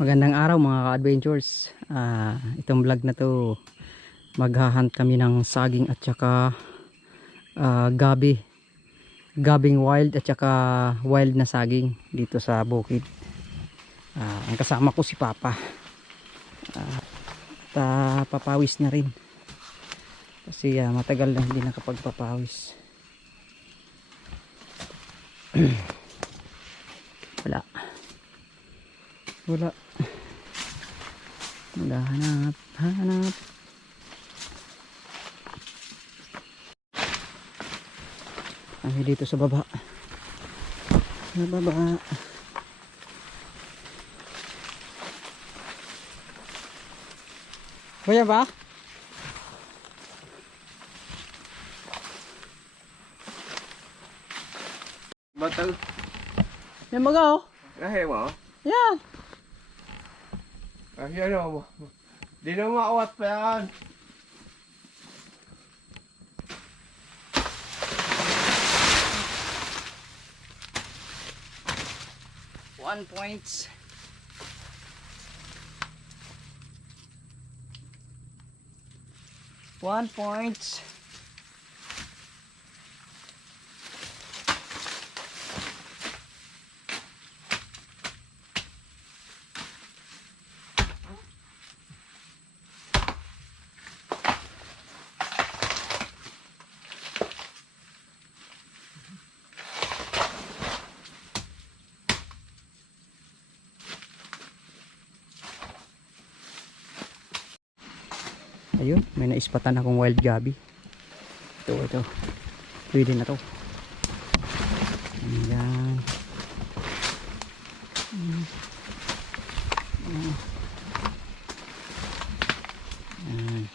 Magandang araw mga ka-adventures. Itong vlog na to, maghahunt kami ng saging at saka gabing wild at saka wild na saging dito sa bukid. Ang kasama ko si Papa. Papawis na rin kasi matagal na hindi nakapagpapawis. wala hanap kami dito sa baba. Kuya ba? Batal. Yan baga oh. Kahit mo? Yan. Kahit ano mo? Di na maawat pa yan. One points. Ayun, may naispatan akong wild gabi. Ito. Pwede na to. Ayan. Ayan.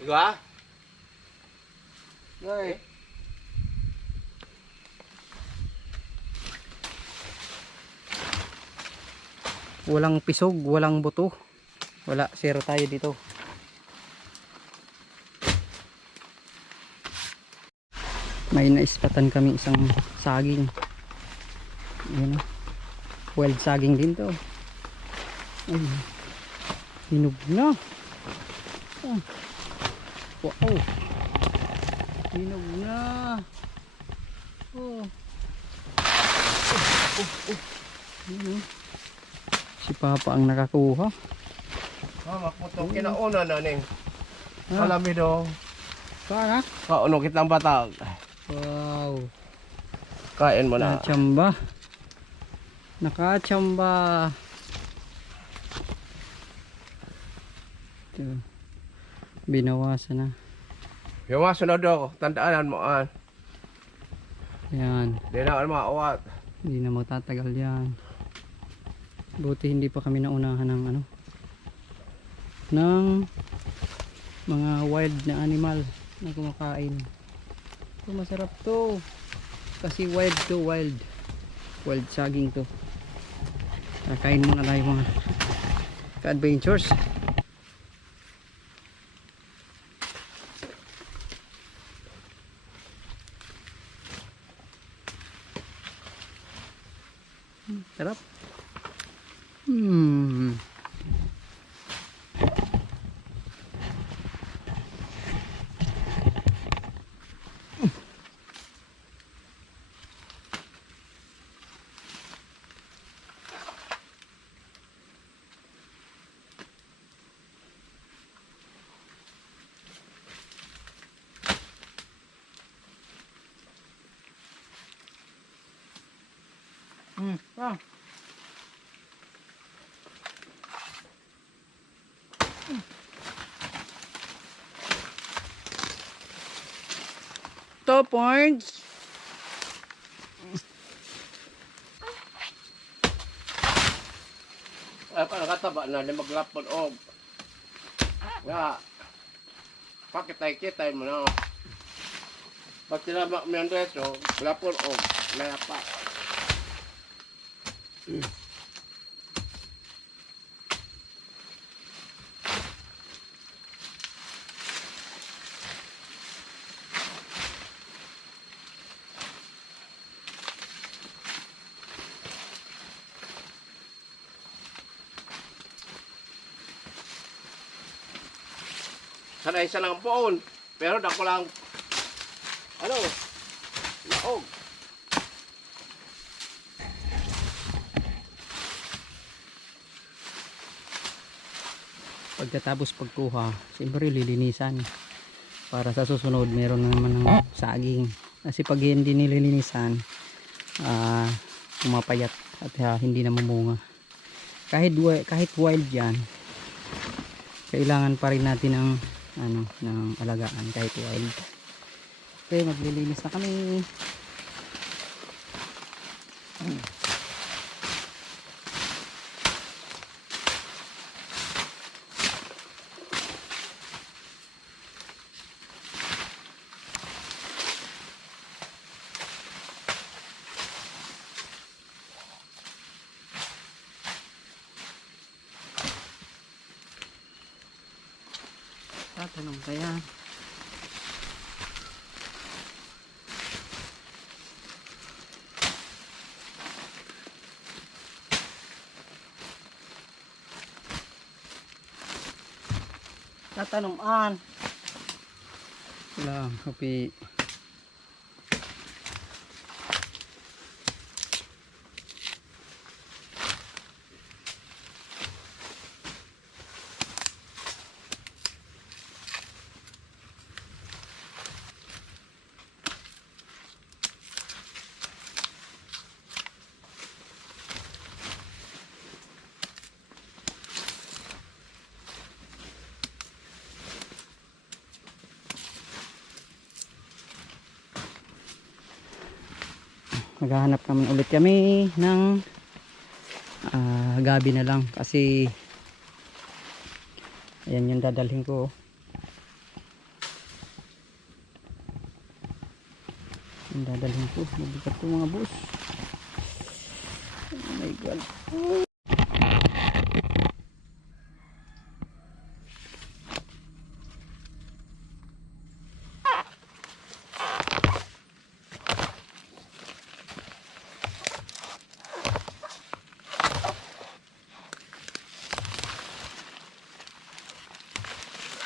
Diba? Ay. Walang pisog, walang buto. Wala, zero tayo dito. May naispatan kami isang saging. Ayan, wild saging din to. Ay, hinog na. Wow, hinog na. Si Papa ang nakakuha. Makutong kinauna na ning. Kalami do. Para? Kauno kitang batag. Wow. Kain mo na. Nakachamba. Ito. Binawasan na. Yung mga sunod do, tandaanan mo an. Ayan. Di na maawat. Hindi na matatagal yan. Buti hindi pa kami naunahan ng mga wild na animal na kumakain. Ito masarap to. Kasi wild to, wild. Wild saging to. Kakain muna tayo mga ka-adventures. Sarap. Wow. 2 points. Ay, paano kataba na maglapon og. Nga. Pakitay-kitay mo na. Pag tinama mo yung reso, lapon og. Layapa. sanay sa lang poon. Pero dako lang, ano, laog. Pagkatapos pagkuha, siyempre lilinisan. Para sa susunod, meron naman ng saging. Kasi pag hindi nililinisan, pumapayat at hindi na mamunga. Kahit wild yan, kailangan pa rin natin ng alagaan kahit wild. Okay, maglilinis na kami. Tatanong kaya. Tatanong-an. Wala, kapi. Maghahanap naman ulit kami ng gabi na lang kasi ayan yung dadalhin ko. Yung dadalhin ko, mabigat ko mga boss. Oh my god.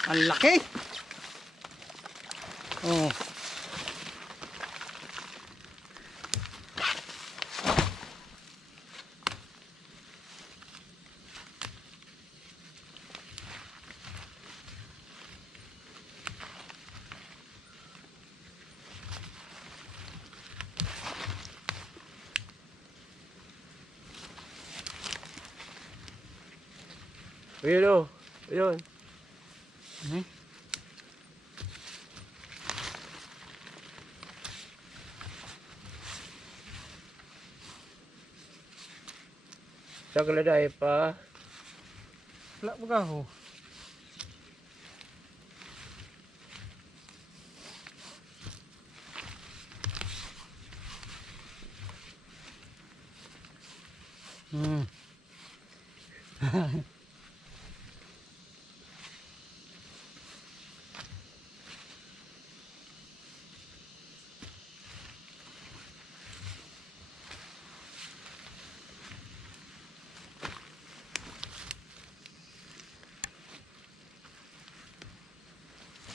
Ang laki. Oh. Ayun o, ayun. Sa kaladay pa. Wala ba ka ho?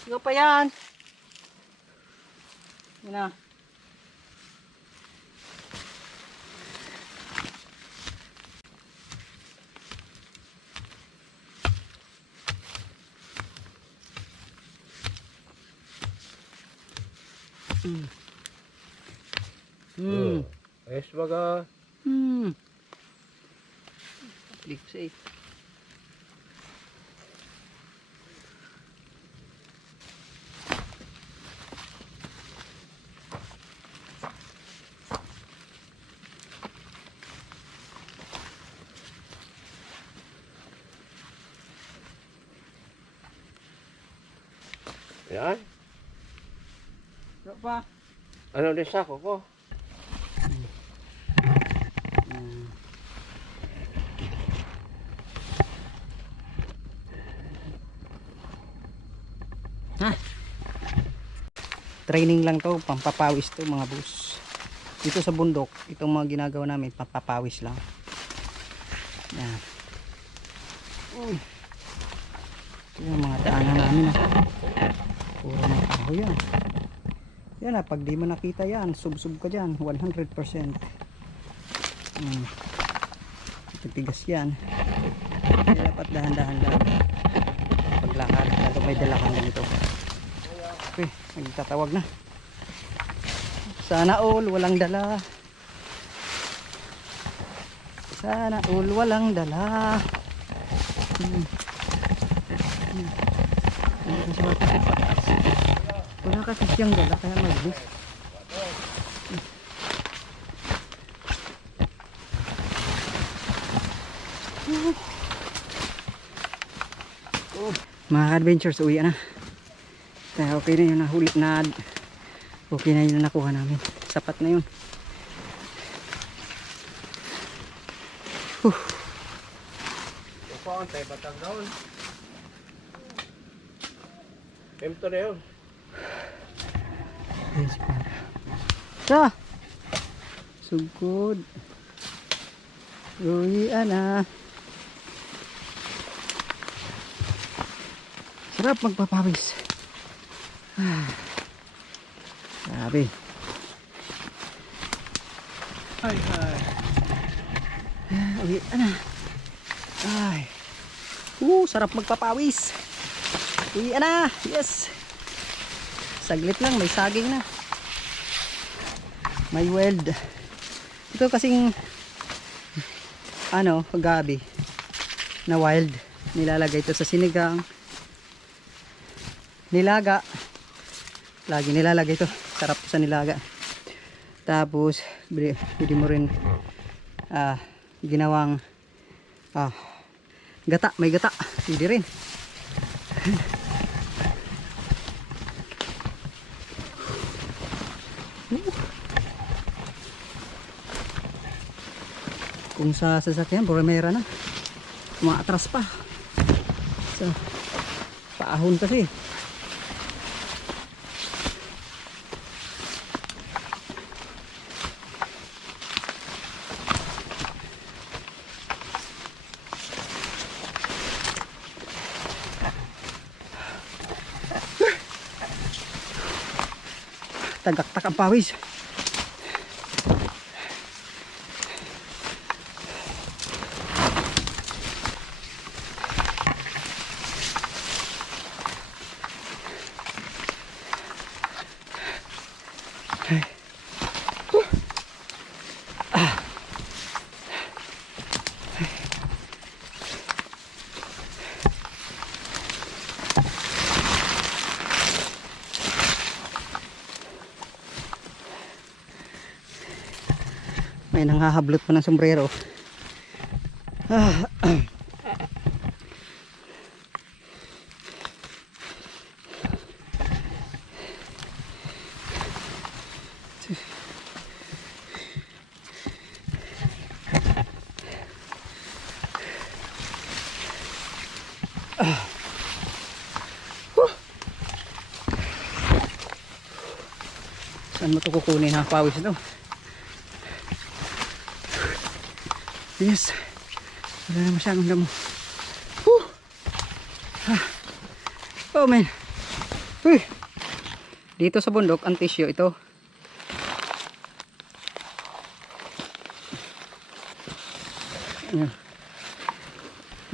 Sige pa yan. Yan na. Ayos baga. Click safe. Yan. Wala pa. Ano din sako ko? Training lang to, pampapawis to mga boss. Dito sa bundok, itong mga ginagawa namin, pampapawis lang. Yan. Ito yung mga daanan namin. Puro mga kahoy yan. Yan na, pag di mo nakita yan, sub-sub ka dyan, 100%. Titigas yan. Kaya dapat dahan-dahan lang. Paglakad, lalo may dala kang ganito. Okay, nagtatawag na. Sana all walang dala. Sana all walang dala. Wala kasi siyang dala kaya mag-bus. Mga adventures, uwi na. Kaya okay na yun, nahuli na. Okay na yun na nakuha namin. Sapat na yun. Upaan tayo batang daon. Pemto na yun. Yes, para. Sa! Sugod. Uwi na. Sarap magpapawis. Sabi. Ay, ay. Uwi na. Ay. Sarap magpapawis. Uwi na. Yes. Saglit lang, may saging na. May weld. Ito kasing gabi na wild. Nilalagay ito sa sinigang. Nilaga. Lagi nilalagay ito. Sarap sa nilaga. Tapos pwede mo rin ginawang gata. May gata. Pwede rin. Kung sa sasakyan, buramera na. Maatras pa. So, paahon kasi. Tagaktak ang pawis. May nanghahablot pa ng sombrero. Saan mo ito kukunin ha? Pawis ito. Yes. Wala na masyadong damo. Oh man. Uy. Dito sa bundok ang tissue ito.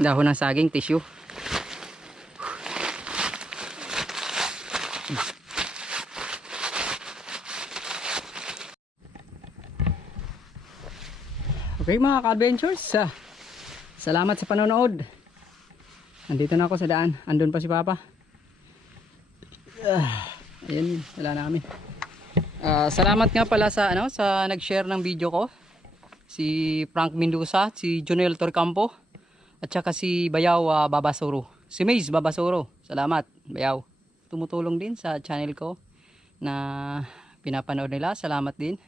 Dahon ng saging, tissue. Okay mga ka-adventures, salamat sa panonood. Nandito na ako sa daan. Andun pa si Papa. Ayan yun, wala namin. Salamat nga pala sa sa nag-share ng video ko. Si Frank Mendoza, si Jonel Torcampo, at saka si Bayaw Babasoro. Si Maze Babasoro. Salamat, Bayaw. Tumutulong din sa channel ko na pinapanood nila. Salamat din.